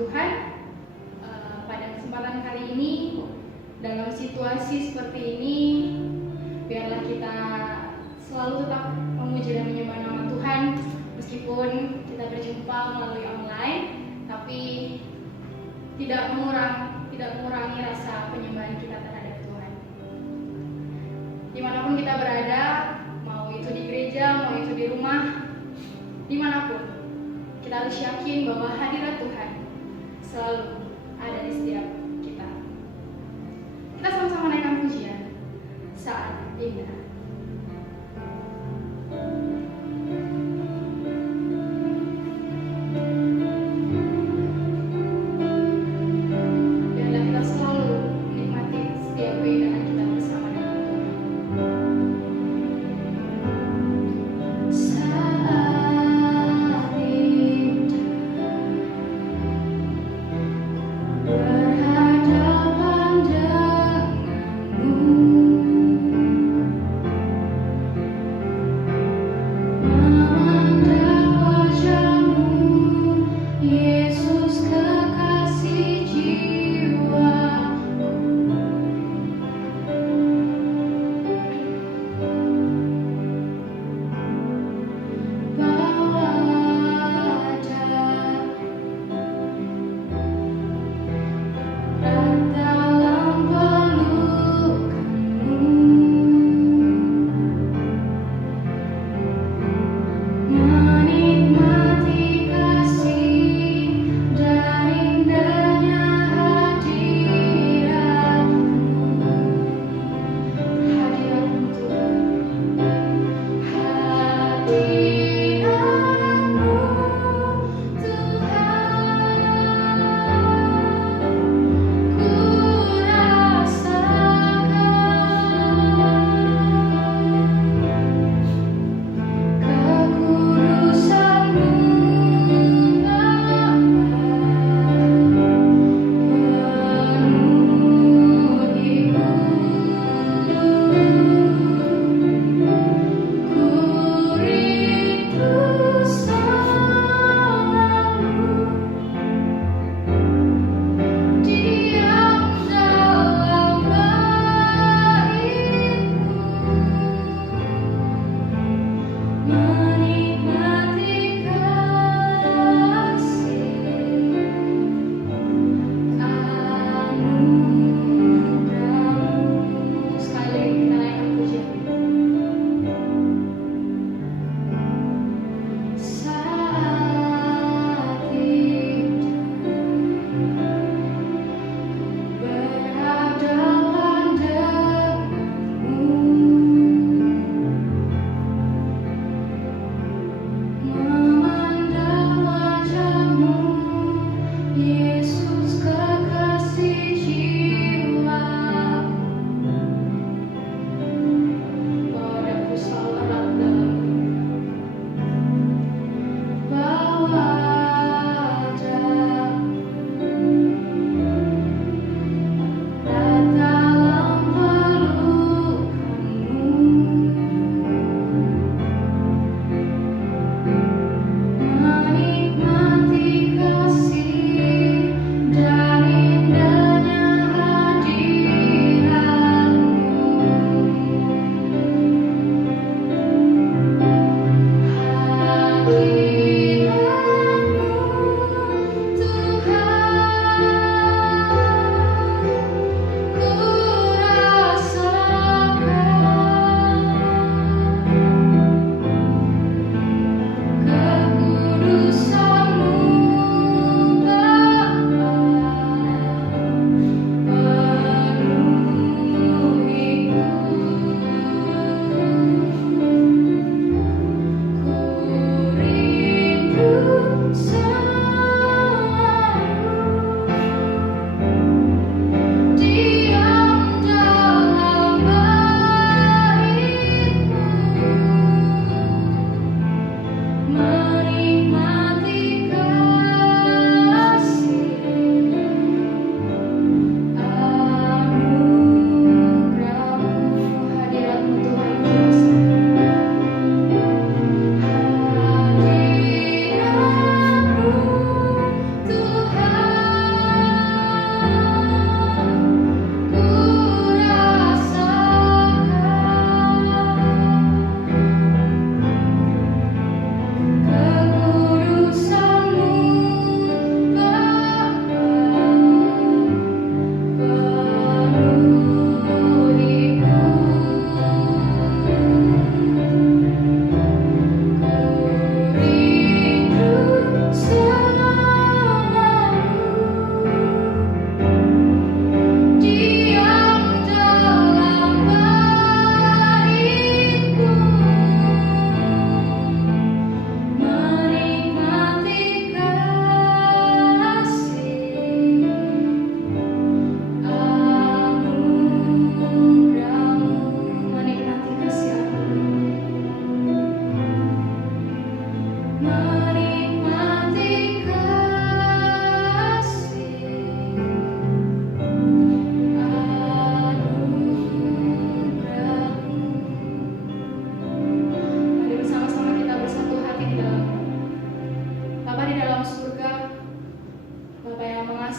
Tuhan. Pada kesempatan kali ini, dalam situasi seperti ini, biarlah kita selalu tetap memuji dan menyembah nama Tuhan, meskipun kita berjumpa melalui online, tapi tidak mengurangi rasa penyembahan kita terhadap Tuhan. Dimanapun kita berada, mau itu di gereja, mau itu di rumah, dimanapun, kita harus yakin bahwa hadirat Tuhan selalu ada di setiap kita. Kita sama-sama naikkan pujian Saat Indah.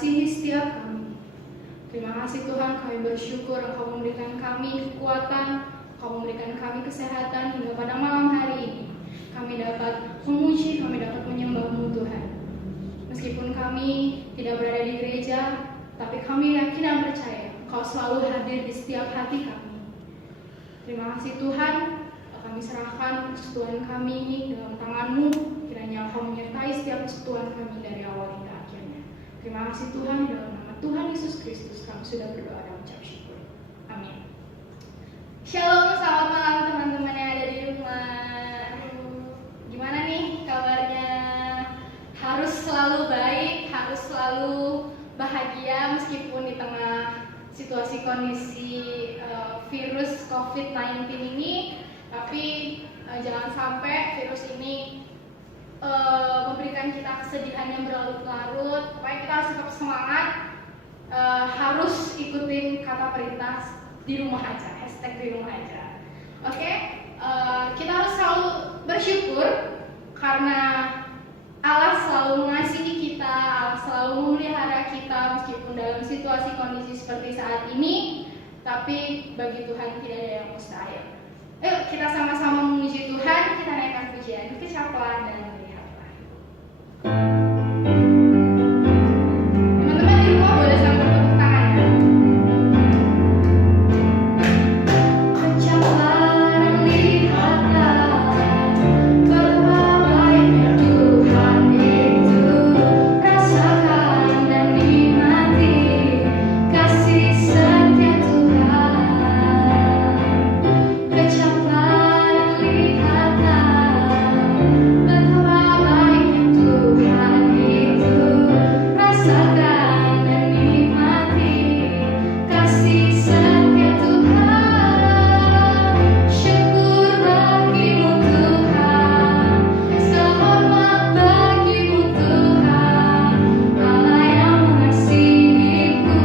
mengasihi setiap kami. Terima kasih Tuhan, kami bersyukur Engkau memberikan kami kekuatan, Engkau memberikan kami kesehatan hingga pada malam hari ini. Kami dapat memuji, kami dapat menyembah-Mu Tuhan. Meskipun kami tidak berada di gereja, tapi kami yakin dan percaya Engkau selalu hadir di setiap hati kami. Terima kasih Tuhan, kami serahkan persekutuan kami ini dalam tangan-Mu. Kiranya Engkau menyertai setiap persekutuan kami dari awal hingga akhirnya. Terima kasih Tuhan, dalam nama Tuhan Yesus Kristus kami sudah berdoa dan mengucap syukur. Amin. Shalom, selamat malam teman-teman yang ada di rumah. Gimana nih kabarnya? Harus selalu baik, harus selalu bahagia meskipun di tengah situasi kondisi virus COVID-19 ini. Tapi jangan sampai virus ini memberikan kita kesedihan yang berlarut-larut. Pokoknya kita harus tetap semangat, harus ikutin kata perintah di rumah aja, hashtag di rumah aja. Oke? Kita harus selalu bersyukur karena Allah selalu mengasihi kita, Allah selalu memelihara kita meskipun dalam situasi kondisi seperti saat ini. Tapi bagi Tuhan tidak ada yang mustahil. Yuk kita sama-sama memuji Tuhan, kita naikkan pujian, kecapelan dan melihatlah. Teman-teman di rumah boleh sambil tepuk tangan ya. Kecapelan lihatlah, betapa baiknya Tuhan itu, rasakan dan nikmati kasih setia Tuhan. Kecapelan lihatlah, betapa baiknya Tuhan itu, rasakan dan nikmati kasih setia Tuhan. Syukur bagimu Tuhan, selamat bagimu Tuhan, Allah yang mengasihiku,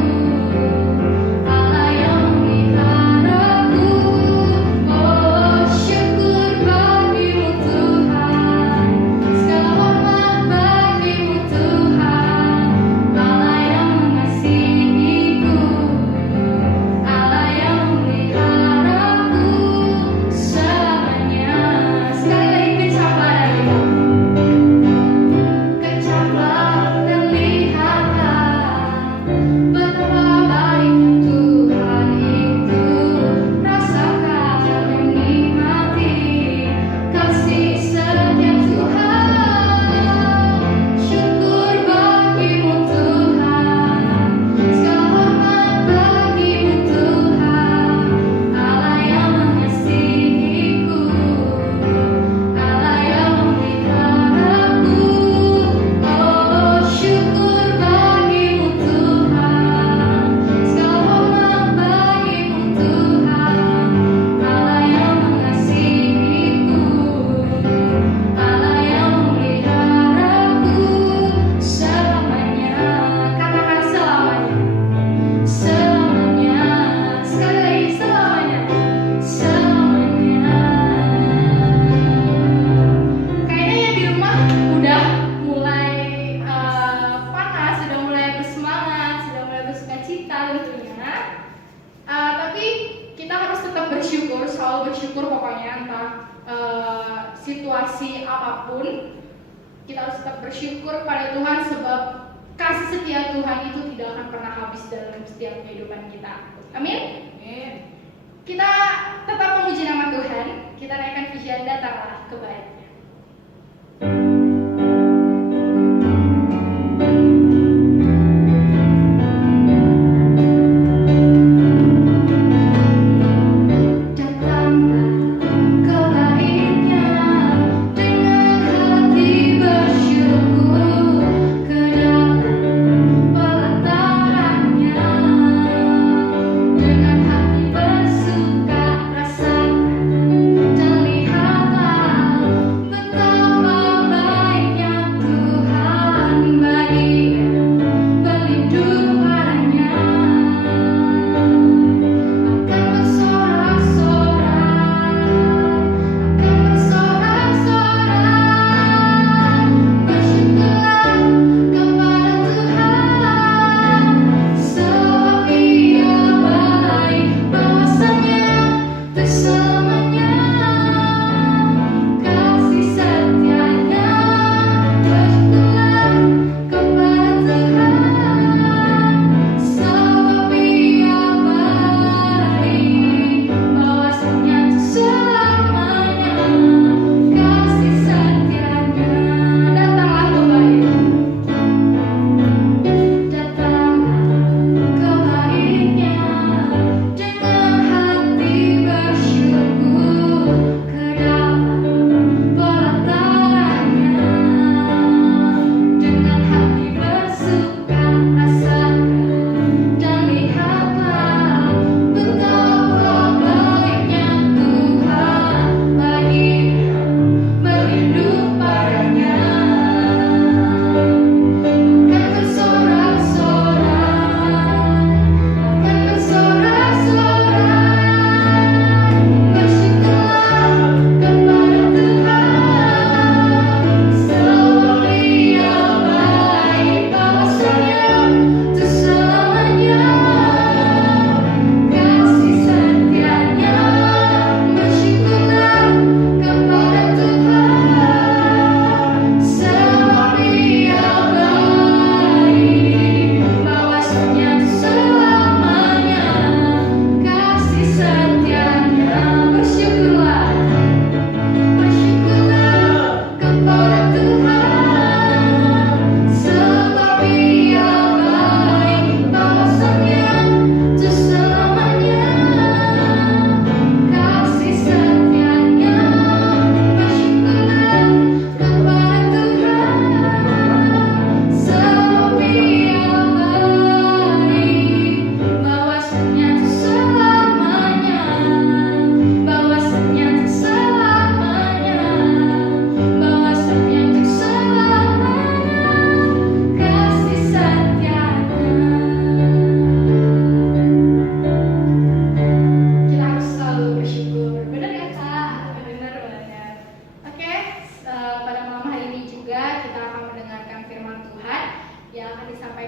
Allah yang memeliharaku. Oh syukur bagimu Tuhan, selamat bagimu Tuhan, Allah yang mengasihiku, Allah yang memeliharaku selamanya. Sekali lagi kecapelan lagi. Kecapelan dan lihatlah, betapa baiknya Tuhan itu, rasakan dan nikmati kasih setia Tuhan. Syukur bagimu Tuhan, selamat bagimu Tuhan, Allah yang mengasihiku, Allah yang memeliharaku. Oh syukur bagimu Tuhan, selamat bagimu Tuhan, Allah yang mengasihiku, Allah yang memeliharaku selamanya. Katakan selamanya, selamanya. Sekali lagi selamanya, selamanya. Kayaknya ya di rumah udah mulai panas, sudah mulai bersemangat, sudah mulai bersukacita tentunya. Tapi kita harus tetap bersyukur, selalu bersyukur pokoknya entah situasi apapun. Kita harus tetap bersyukur pada Tuhan sebab kasih setia Tuhan itu tidak akan pernah habis dalam setiap kehidupan kita. Amin. Kita tetap memuji nama Tuhan. Kita naikkan pujian, datanglah kebaikannya. Datanglah kebaikannya dengan hati bersyukur ke dalam pelatarannya, dengan hati bersuka rasakan dan lihatlah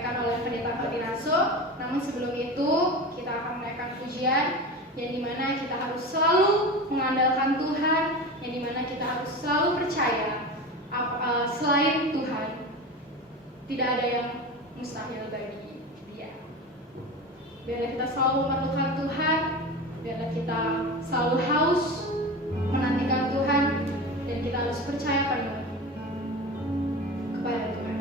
disampaikan oleh Pendeta Ferdinaso. Namun sebelum itu kita akan menaikkan pujian yang dimana kita harus selalu mengandalkan Tuhan, yang dimana kita harus selalu percaya selain Tuhan tidak ada yang mustahil bagi Dia. Biarlah kita selalu memerlukan Tuhan, biarlah kita selalu haus menantikan Tuhan, dan kita harus percaya penuh kepada Tuhan.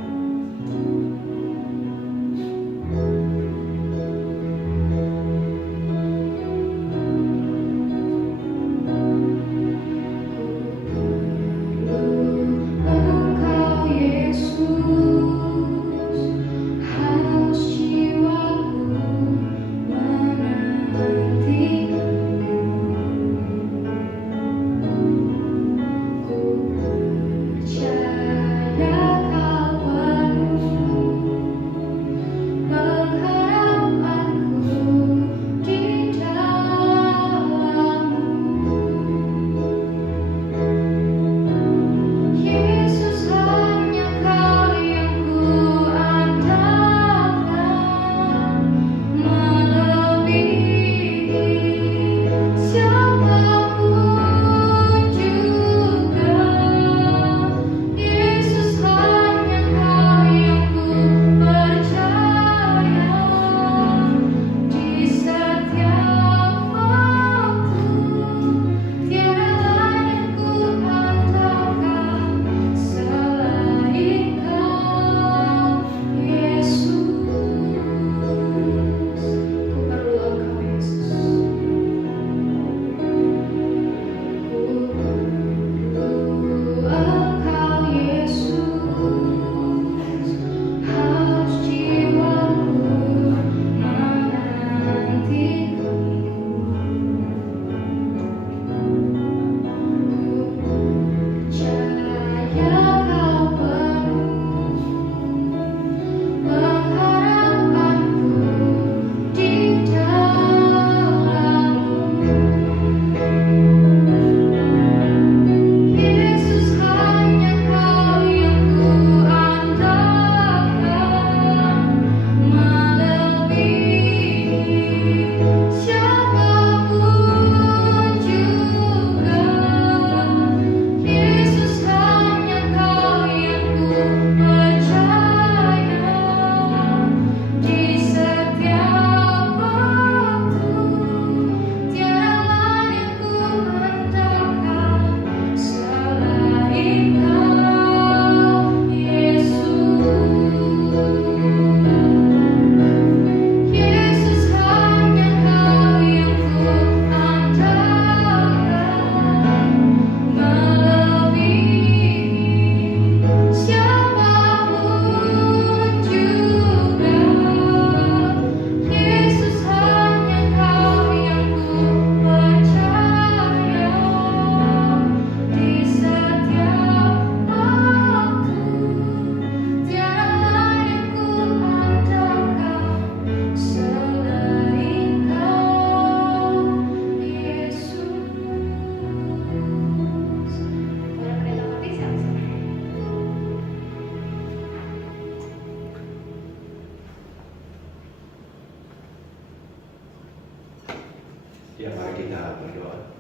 Ya, mari kita berdoa.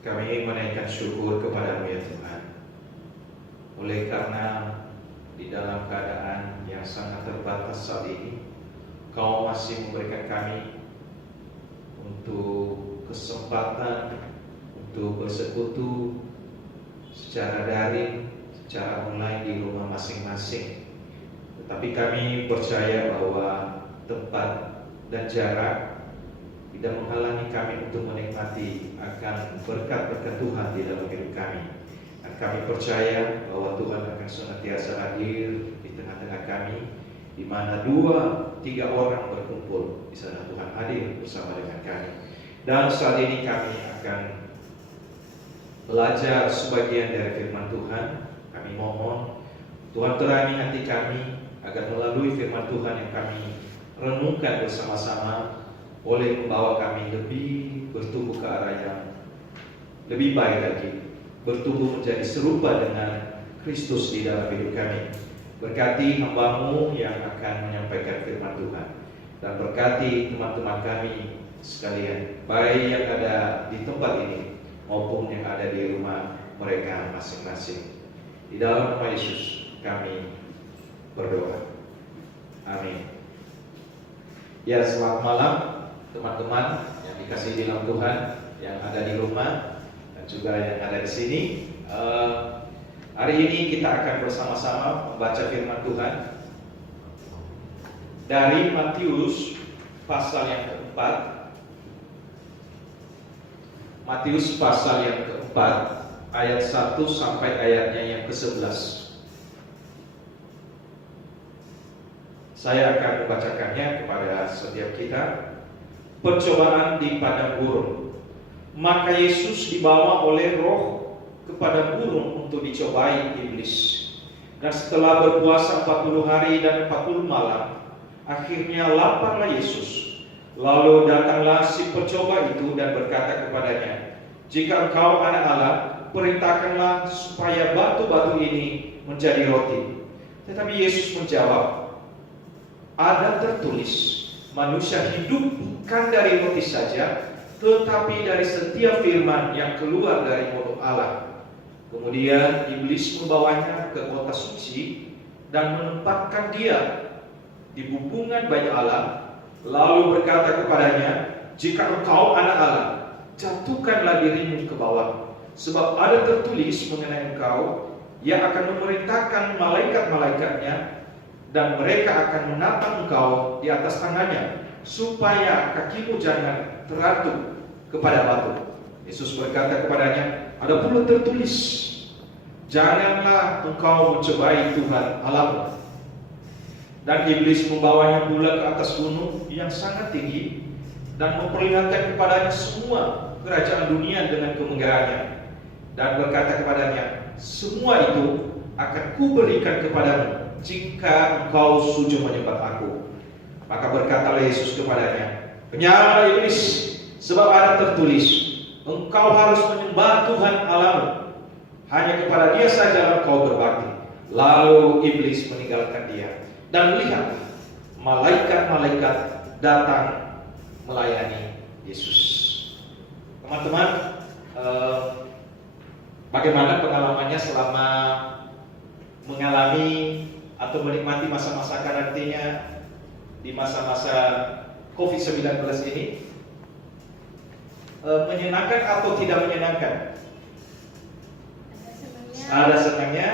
Kami menaikkan syukur kepadamu ya Tuhan, oleh karena di dalam keadaan yang sangat terbatas saat ini, Kau masih memberikan kami untuk kesempatan untuk bersekutu secara daring, secara online di rumah masing-masing. Tetapi kami percaya bahwa tempat dan jarak tidak menghalangi kami untuk menikmati akan berkat-berkat Tuhan di dalam hidup kami. Dan kami percaya bahwa Tuhan akan senantiasa hadir di tengah-tengah kami, di mana 2-3 orang berkumpul, di sana Tuhan hadir bersama dengan kami. Dan saat ini kami akan belajar sebagian dari firman Tuhan. Kami mohon Tuhan terangi hati kami agar melalui firman Tuhan yang kami renungkan bersama-sama boleh membawa kami lebih bertumbuh ke arah yang lebih baik lagi, bertumbuh menjadi serupa dengan Kristus di dalam hidup kami. Berkati hamba-Mu yang akan menyampaikan firman Tuhan, dan berkati teman-teman kami sekalian, baik yang ada di tempat ini maupun yang ada di rumah mereka masing-masing. Di dalam nama Yesus kami berdoa. Amin. Ya, selamat malam teman-teman yang dikasihi di dalam Tuhan, yang ada di rumah dan juga yang ada di sini. Hari ini kita akan bersama-sama membaca firman Tuhan dari Matius pasal yang keempat. Matius pasal yang keempat, ayat 1 sampai ayatnya yang ke-11. Saya akan membacakannya kepada setiap kita. Percobaan di padang gurun. Maka Yesus dibawa oleh Roh ke padang gurun untuk dicobai iblis. Dan setelah berpuasa 40 hari dan 40 malam, akhirnya laparlah Yesus. Lalu datanglah si pencoba itu dan berkata kepadanya, "Jika engkau anak Allah, perintahkanlah supaya batu-batu ini menjadi roti." Tetapi Yesus menjawab, "Ada tertulis, manusia hidup bukan dari roti saja, tetapi dari setiap firman yang keluar dari mulut Allah." Kemudian iblis membawanya ke kota suci dan menempatkan dia di bubungan banyak Allah, lalu berkata kepadanya, "Jika engkau anak Allah, jatuhkanlah dirimu ke bawah, sebab ada tertulis mengenai engkau, Ia akan memerintahkan malaikat-malaikatnya, dan mereka akan menatang engkau di atas tangannya, supaya kakimu jangan teratup kepada batu." Yesus berkata kepadanya, "Ada pula tertulis, janganlah engkau mencobai Tuhan Allahmu." Dan iblis membawanya pula ke atas gunung yang sangat tinggi dan memperlihatkan kepadanya semua kerajaan dunia dengan kemegahannya, dan berkata kepadanya, "Semua itu akan kuberikan kepadamu jika engkau sujud menyembah aku." Maka berkatalah Yesus kepadanya, "Kenyanglah iblis, sebab ada tertulis, engkau harus menyembah Tuhan Allahmu, hanya kepada Dia saja engkau berbakti." Lalu iblis meninggalkan dia, dan melihat malaikat-malaikat datang melayani Yesus. Teman-teman, bagaimana pengalamannya selama mengalami atau menikmati masa-masa karantina di masa-masa COVID-19 ini? Menyenangkan atau tidak menyenangkan? Ada senangnya,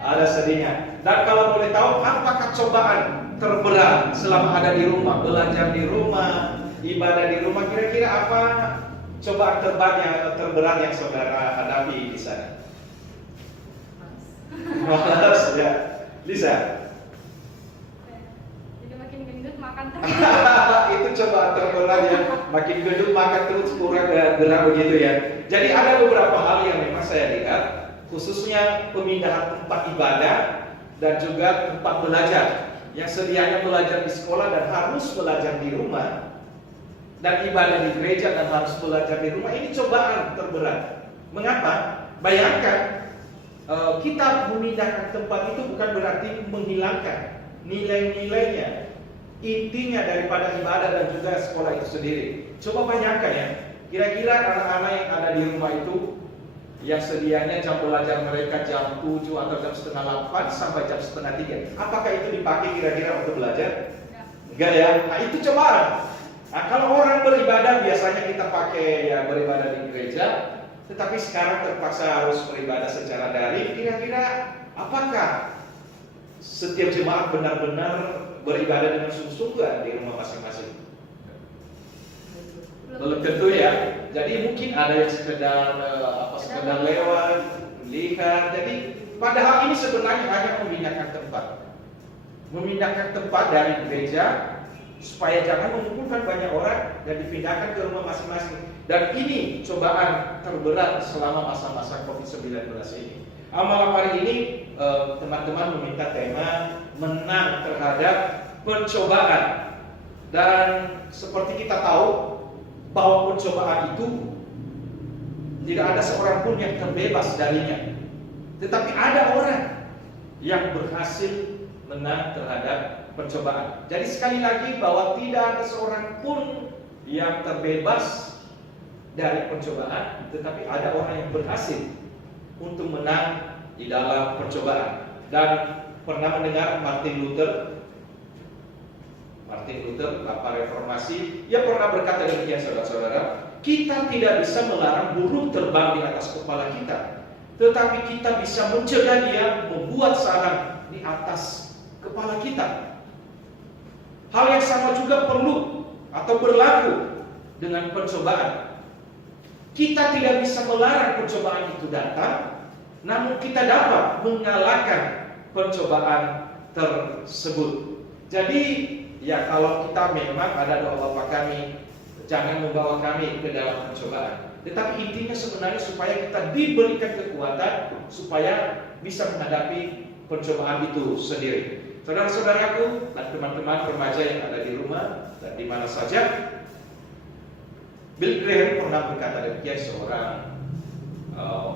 ada sedihnya. Dan kalau boleh tahu, apakah cobaan terberat selama ada di rumah, belajar di rumah, ibadah di rumah? Kira-kira apa cobaan terberat yang saudara hadapi di sana? Malas ya, Lisa. Jadi makin gendut makan terus. Itu cobaan terberat ya, makin gendut makan terus, kurang gerak begitu ya. Jadi ada beberapa hal yang memang saya lihat, khususnya pemindahan tempat ibadah dan juga tempat belajar, yang sedianya belajar di sekolah dan harus belajar di rumah, dan ibadah di gereja dan harus belajar di rumah. Ini cobaan terberat. Mengapa? Bayangkan, kita memindahkan tempat itu bukan berarti menghilangkan nilai-nilainya, intinya daripada ibadah dan juga sekolah itu sendiri. Coba bayangkan ya, kira-kira anak-anak yang ada di rumah itu, yang sedianya jam belajar mereka jam 7 atau jam setengah 8 sampai jam setengah 3, apakah itu dipakai kira-kira untuk belajar? Enggak ya. Nah, itu cobaan. Nah, kalau orang beribadah biasanya kita pakai ya beribadah di gereja, tetapi sekarang terpaksa harus beribadah secara daring. Kira-kira apakah setiap jemaat benar-benar beribadah dengan sungguh-sungguh di rumah masing-masing? Belum tentu ya. Jadi mungkin ada yang sekedar sekedar lewat, lihat. Jadi padahal ini sebenarnya hanya memindahkan tempat. Memindahkan tempat dari gereja supaya jangan mengumpulkan banyak orang dan dipindahkan ke rumah masing-masing. Dan ini cobaan terberat selama masa-masa COVID-19 ini. Malam hari ini teman-teman meminta tema menang terhadap pencobaan. Dan seperti kita tahu bahwa pencobaan itu tidak ada seorang pun yang terbebas darinya. Tetapi ada orang yang berhasil menang terhadap pencobaan. Jadi sekali lagi bahwa tidak ada seorang pun yang terbebas dari pencobaan, tetapi ada orang yang berhasil untuk menang di dalam pencobaan. Dan pernah mendengar Martin Luther, Bapak Reformasi, ia pernah berkata demikian, saudara-saudara, kita tidak bisa melarang burung terbang di atas kepala kita, tetapi kita bisa mencegah dia membuat sarang di atas kepala kita. Hal yang sama juga perlu atau berlaku dengan pencobaan. Kita tidak bisa melarang pencobaan itu datang, namun kita dapat mengalahkan pencobaan tersebut. Jadi ya, kalau kita memang ada doa Bapa kami, jangan membawa kami ke dalam pencobaan. Tetapi intinya sebenarnya supaya kita diberikan kekuatan supaya bisa menghadapi pencobaan itu sendiri. Saudara-saudaraku dan teman-teman remaja yang ada di rumah dan di mana saja, Bill Graham pernah berkata demikian, seorang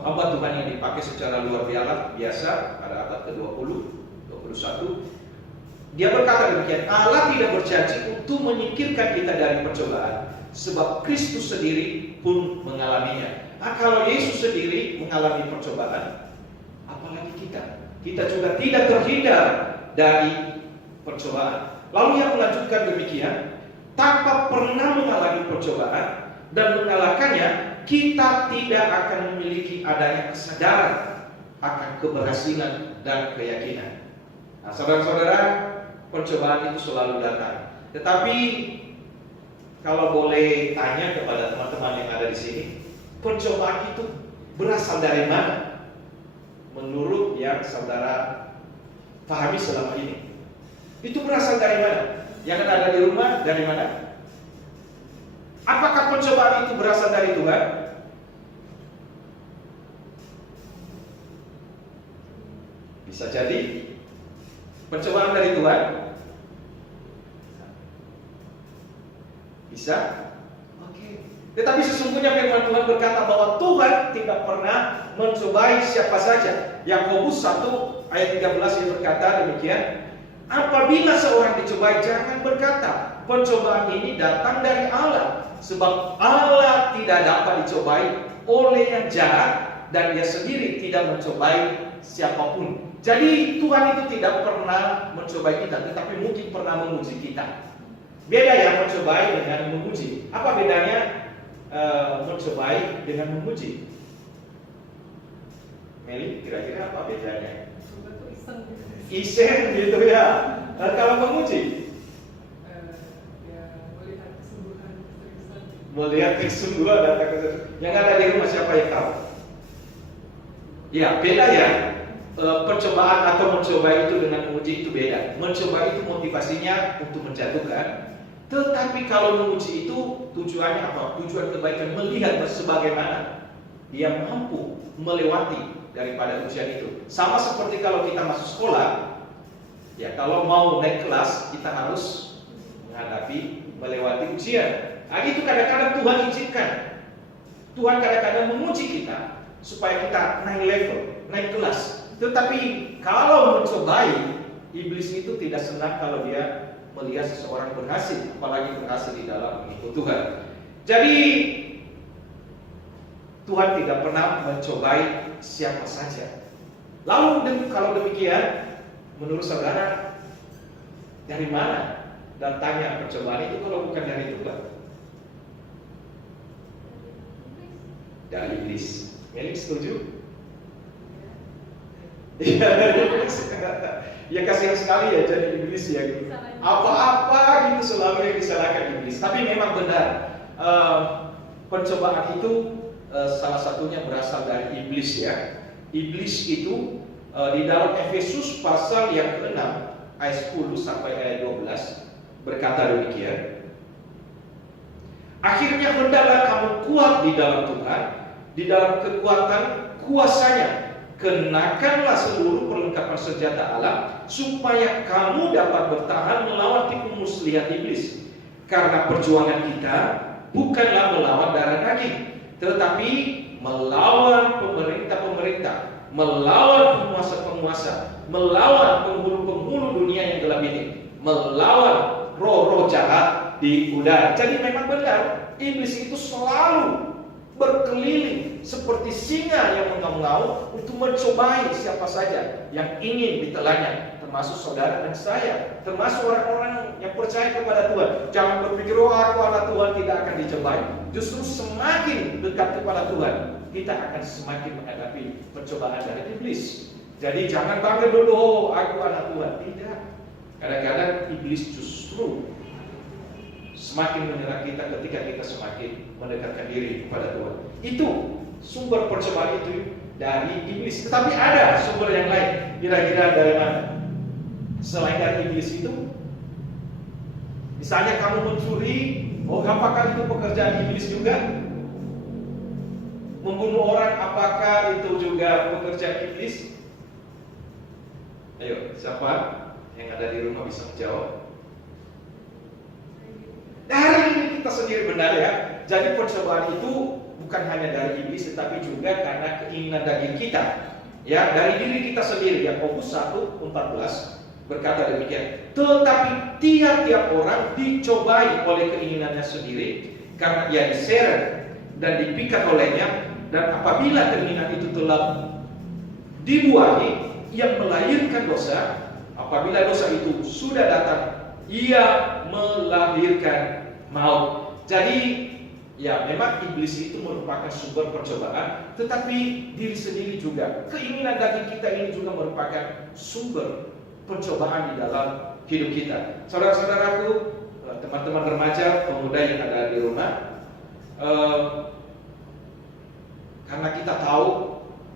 hamba Tuhan yang dipakai secara luar biasa pada abad ke-20, 21. Dia berkata demikian, Allah tidak berjanji untuk menyingkirkan kita dari pencobaan, sebab Kristus sendiri pun mengalaminya. Nah, kalau Yesus sendiri mengalami pencobaan, apalagi kita? Kita juga tidak terhindar dari pencobaan. Lalu yang melanjutkan demikian, tanpa pernah mengalami pencobaan dan mengalahkannya, kita tidak akan memiliki adanya kesadaran akan keberhasilan dan keyakinan. Nah, saudara-saudara, pencobaan itu selalu datang. Tetapi kalau boleh tanya kepada teman-teman yang ada di sini, pencobaan itu berasal dari mana? Menurut yang saudara pahami selama ini, itu berasal dari mana? Yang ada di rumah dari mana? Apakah pencobaan itu berasal dari Tuhan? Bisa jadi pencobaan dari Tuhan. Bisa? Oke. Tetapi sesungguhnya firman Tuhan berkata bahwa Tuhan tidak pernah mencobai siapa saja. Yakobus 1 ayat 13 yang berkata demikian, apabila seorang dicobai, jangan berkata pencobaan ini datang dari Allah, sebab Allah tidak dapat dicobai oleh yang jahat, dan Dia sendiri tidak mencobai siapapun. Jadi Tuhan itu tidak pernah mencobai kita, tetapi mungkin pernah menguji kita. Beda ya mencobai dengan menguji. Apa bedanya mencobai dengan menguji? Meli, kira-kira apa bedanya? Iseng gitu ya. Kalau menguji? Melihat kesungguhan dan kesungguhan. Yang ada di rumah siapa yang tahu? Ya, beda ya. Percobaan atau mencoba itu dengan menguji itu beda. Mencoba itu motivasinya untuk menjatuhkan. Tetapi kalau menguji itu tujuannya apa? Tujuan kebaikan, melihat sebagaimana dia mampu melewati daripada ujian itu. Sama seperti kalau kita masuk sekolah, ya kalau mau naik kelas kita harus menghadapi, melewati ujian. Nah, itu kadang-kadang Tuhan izinkan. Tuhan kadang-kadang menguji kita supaya kita naik level, naik kelas. Tetapi kalau mencobai, iblis itu tidak senang kalau dia melihat seseorang berhasil, apalagi berhasil di dalam mengikut Tuhan. Jadi Tuhan tidak pernah mencobai siapa saja. Lalu kalau demikian, menurut saudara dari mana datangnya percobaan itu kalau bukan dari Tuhan? Dari iblis. Meli setuju? Iya, dari iblis. Ya kasihan sekali ya jadi iblis ya. Apa-apa gitu selalu yang disalahkan iblis. Tapi memang benar, pencobaan itu salah satunya berasal dari iblis ya. Iblis itu di dalam Efesus pasal yang ke-6 ayat 10 sampai ayat 12 berkata demikian. Akhirnya hendaklah kamu kuat di dalam Tuhan, di dalam kekuatan kuasanya. Kenakanlah seluruh perlengkapan senjata Allah, supaya kamu dapat bertahan melawan tipu muslihat iblis. Karena perjuangan kita bukanlah melawan darah daging, tetapi melawan pemerintah-pemerintah, melawan penguasa-penguasa, melawan penghulu-penghulu dunia yang gelap ini, melawan roh-roh jahat di udara. Jadi memang benar, iblis itu selalu berkeliling seperti singa yang mengaum-ngaum untuk mencobai siapa saja yang ingin ditelannya, termasuk saudara dan saya, termasuk orang-orang yang percaya kepada Tuhan. Jangan berpikir, oh aku anak Tuhan tidak akan dicobai. Justru semakin dekat kepada Tuhan, kita akan semakin menghadapi pencobaan dari iblis. Jadi jangan bangga dulu, oh aku anak Tuhan. Tidak. Kadang-kadang iblis justru semakin menyerang kita ketika kita semakin mendekatkan diri kepada Tuhan. Itu sumber percobaan itu dari iblis. Tetapi ada sumber yang lain. Kira-kira dari mana? Selain dari iblis itu, misalnya kamu mencuri, oh apakah itu pekerjaan iblis juga? Membunuh orang, apakah itu juga pekerjaan iblis? Ayo, siapa yang ada di rumah bisa menjawab? Dari diri kita sendiri, benar ya. Jadi pencobaan itu bukan hanya dari iblis, tetapi juga karena keinginan daging kita. Ya, dari diri kita sendiri. Yakobus 1:14 berkata demikian. Tetapi tiap-tiap orang dicobai oleh keinginannya sendiri, karena ia diseret dan dipikat olehnya. Dan apabila keinginan itu telah dibuahi, ia melahirkan dosa. Apabila dosa itu sudah datang, ia melahirkan maut. Jadi ya memang iblis itu merupakan sumber percobaan, tetapi diri sendiri juga, keinginan daging kita ini juga merupakan sumber pencobaan di dalam hidup kita. Saudara-saudaraku, teman-teman remaja, pemuda yang ada di rumah, karena kita tahu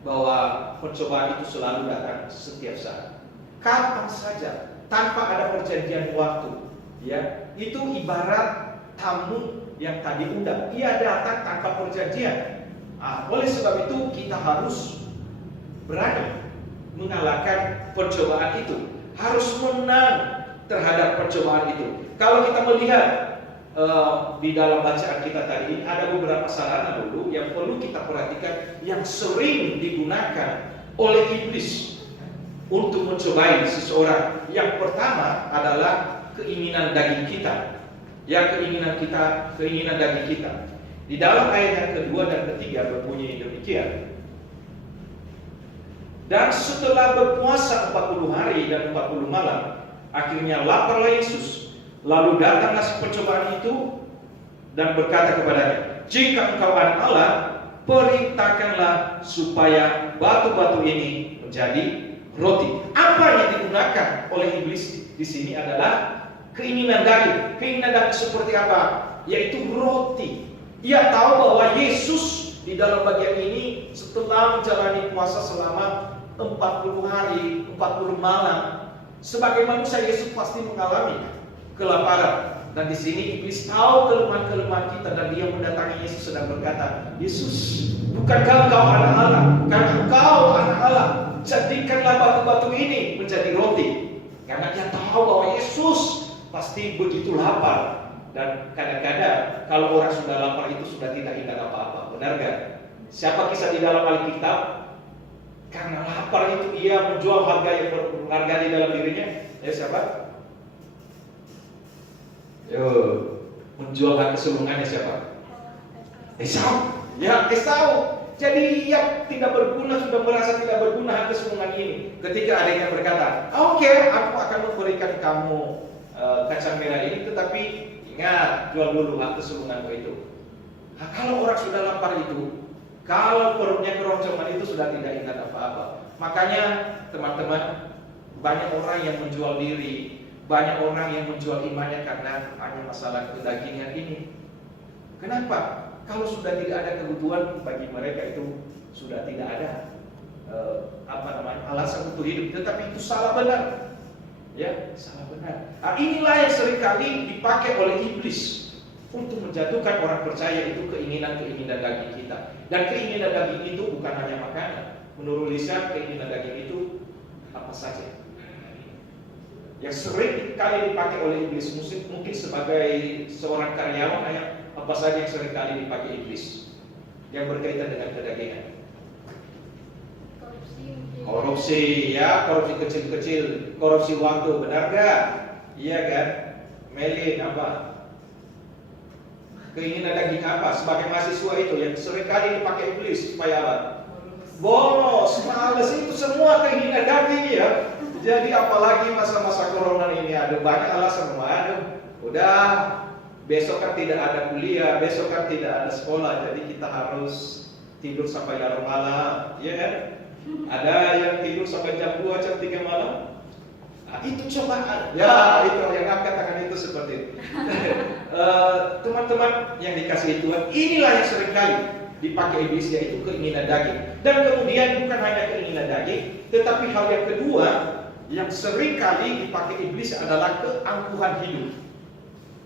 bahwa pencobaan itu selalu datang setiap saat, kapan saja, tanpa ada perjanjian waktu. Ya, itu ibarat tamu yang tadi undang, ia datang tanpa perjanjian. Oleh sebab itu kita harus berani mengalahkan percobaan itu, harus menang terhadap percobaan itu. Kalau kita melihat di dalam bacaan kita tadi, ada beberapa sarana dulu yang perlu kita perhatikan yang sering digunakan oleh iblis untuk mencobai seseorang. Yang pertama adalah keinginan daging kita. Ya, keinginan daging kita. Di dalam ayat yang kedua dan ketiga berbunyi demikian. Dan setelah berpuasa 40 hari dan 40 malam, akhirnya laparlah Yesus. Lalu datanglah pencobaan itu dan berkata kepadanya, jika engkau anak Allah, perintahkanlah supaya batu-batu ini menjadi roti. Apa yang digunakan oleh iblis di sini adalah keinginan daging. Keinginan daging seperti apa? Yaitu roti. Ia tahu bahwa Yesus di dalam bagian ini setelah menjalani puasa selama 40 hari, 40 malam, sebagai manusia Yesus pasti mengalami kelaparan. Dan di sini iblis tahu kelemahan-kelemahan kita, dan dia mendatangi Yesus sedang berkata, Yesus, bukankah engkau anak Allah? Karena engkau anak Allah, jadikanlah batu-batu ini menjadi roti. Karena dia tahu bahwa Yesus pasti begitu lapar. Dan kadang-kadang kalau orang sudah lapar itu sudah tidak ingat apa-apa. Benar gak? Siapa kisah di dalam Alkitab? Karena lapar itu ia menjual harga yang berharga di dalam dirinya. Ya, siapa? Yo, menjual hak kesulungannya siapa? Esau. Ya, Esau. Jadi ia tidak berguna, sudah merasa tidak berguna hak kesulungan ini. Ketika adanya berkata, oke, aku akan memberikan kamu kacang merah ini, tetapi ingat, jual dulu hak kesulunganmu itu. Nah, kalau orang sudah lapar itu, kalau perutnya keroncongan itu sudah tidak ingat apa-apa. Makanya teman-teman, banyak orang yang menjual diri, banyak orang yang menjual imannya karena hanya masalah kedagingan ini. Kenapa? Kalau sudah tidak ada kebutuhan, bagi mereka itu sudah tidak ada alasan untuk hidup. Tetapi itu salah benar. Ya, salah benar. Nah, inilah yang seringkali dipakai oleh iblis untuk menjatuhkan orang percaya itu keinginan-keinginan daging kita. Dan keinginan daging itu bukan hanya makanan. Menurut lisan, keinginan daging itu apa saja yang sering kali dipakai oleh iblis. Mungkin sebagai seorang karyawan, apa saja yang sering kali dipakai iblis yang berkaitan dengan kedagingan? Korupsi mungkin. Korupsi, ya korupsi kecil-kecil, korupsi waktu, benar gak? Iya kan? Melin apa? Keinginan daging apa? Sebagai mahasiswa itu yang seringkali dipakai iblis supaya apa? Bolos, males, itu semua keinginan daging ya. Jadi apalagi masa-masa corona ini ada banyak alasan. Aduh, udah besok kan tidak ada kuliah, besok kan tidak ada sekolah, jadi kita harus tidur sampai larut malam, ya kan? Ada yang tidur sampai jam 2, jam 3 malam. Nah, itu cobaan. Ya, itu yang angkat tangan itu seperti itu. Teman-teman yang dikasihi Tuhan, inilah yang seringkali dipakai iblis, yaitu keinginan daging. Dan kemudian bukan hanya keinginan daging, tetapi hal yang kedua yang seringkali dipakai iblis adalah keangkuhan hidup.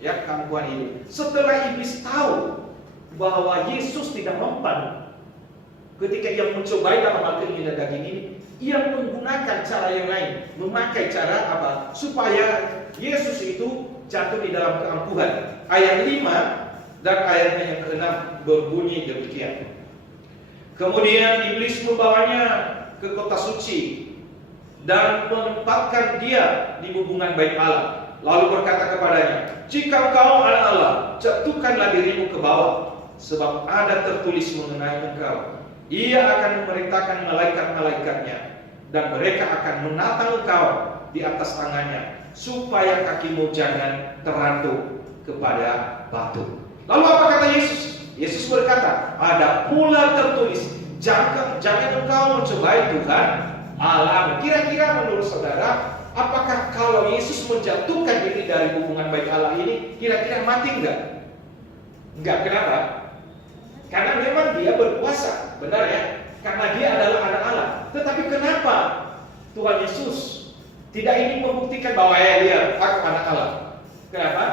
Ya, keangkuhan hidup. Setelah iblis tahu bahwa Yesus tidak mempan ketika ia mencobai dalam hal keinginan daging ini, ia menggunakan cara yang lain, memakai cara apa? Supaya Yesus itu jatuh di dalam keangkuhan. Ayat 5 dan ayatnya yang ke-6 berbunyi demikian. Kemudian iblis membawanya ke kota suci dan menempatkan dia di hubungan bait Allah. Lalu berkata kepadanya, "Jika engkau anak Allah, jatuhkanlah dirimu ke bawah, sebab ada tertulis mengenai engkau. Ia akan memerintahkan malaikat-malaikatnya, dan mereka akan menatang engkau di atas tangannya, supaya kakimu jangan terantuk kepada batu." Lalu apa kata Yesus? Yesus berkata, "Ada pula tertulis, jangan engkau mencobai Tuhan Allah." Kira-kira menurut saudara, apakah kalau Yesus menjatuhkan diri dari hubungan baik Allah ini, kira-kira mati enggak? Enggak, kenapa? Karena memang dia berkuasa, benar ya? Karena dia adalah anak Allah. Tetapi kenapa Tuhan Yesus tidak ingin membuktikan bahwa dia aku anak Allah? Kenapa?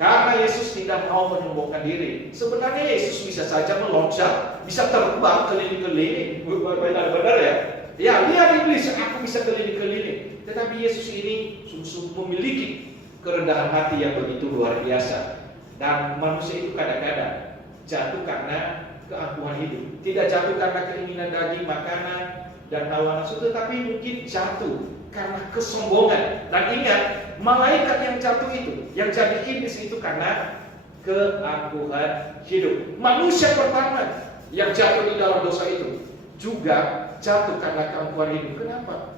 Karena Yesus tidak mau menyombongkan diri. Sebenarnya Yesus bisa saja meloncat, bisa terbang keliling-keliling, benar ya? Ya, lihat iblis, aku bisa keliling-keliling. Tetapi Yesus ini sungguh memiliki kerendahan hati yang begitu luar biasa. Dan manusia itu kadang-kadang jatuh karena keangkuhan hidup. Tidak jatuh karena keinginan daging, makanan, dan hawa nafsu, tetapi mungkin jatuh karena kesombongan. Dan ingat, malaikat yang jatuh itu, yang jadi iblis itu karena keangkuhan hidup. Manusia pertama yang jatuh di dalam dosa itu juga jatuh karena keangkuhan hidup. Kenapa?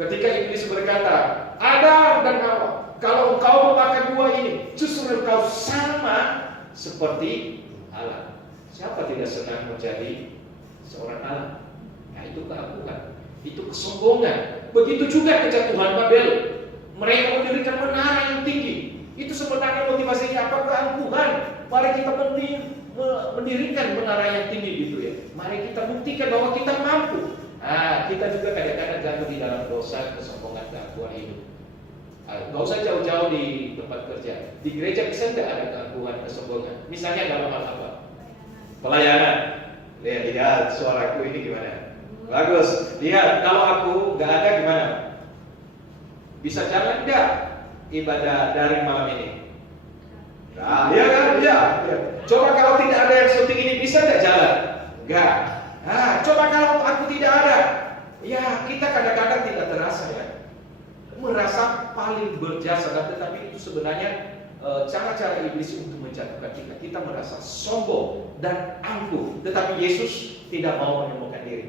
Ketika iblis berkata, "Adam dan Hawa, kalau engkau memakan buah ini, justru engkau sama seperti Allah." Siapa tidak senang menjadi seorang Allah? Nah, itu keangkuhan, itu kesombongan. Begitu juga kejatuhan Babel. Mereka mendirikan menara yang tinggi. Itu sebenarnya motivasinya apa? Keangkuhan. Mari kita mendirikan menara yang tinggi gitu ya. Mari kita buktikan bahwa kita mampu. Nah, kita juga kadang-kadang jatuh di dalam dosa, kesombongan, keangkuhan hidup. Gak usah jauh-jauh di tempat kerja. Di gereja bisa tidak ada keangkuhan, kesombongan. Misalnya dalam hal apa? Pelayanan. Lihat suaraku ini gimana? Bagus. Lihat, kalau aku gak ada gimana? Bisa jalan enggak ibadah daring malam ini? Nah, iya kan? Iya. Coba kalau tidak ada yang syuting ini, bisa enggak jalan? Enggak. Nah, coba kalau aku tidak ada. Ya, kita kadang-kadang tidak terasa ya. Merasa paling berjasa, dan tetapi itu sebenarnya cara-cara iblis untuk menjatuhkan kita. Kita merasa sombong dan angkuh, tetapi Yesus tidak mau menyombongkan diri.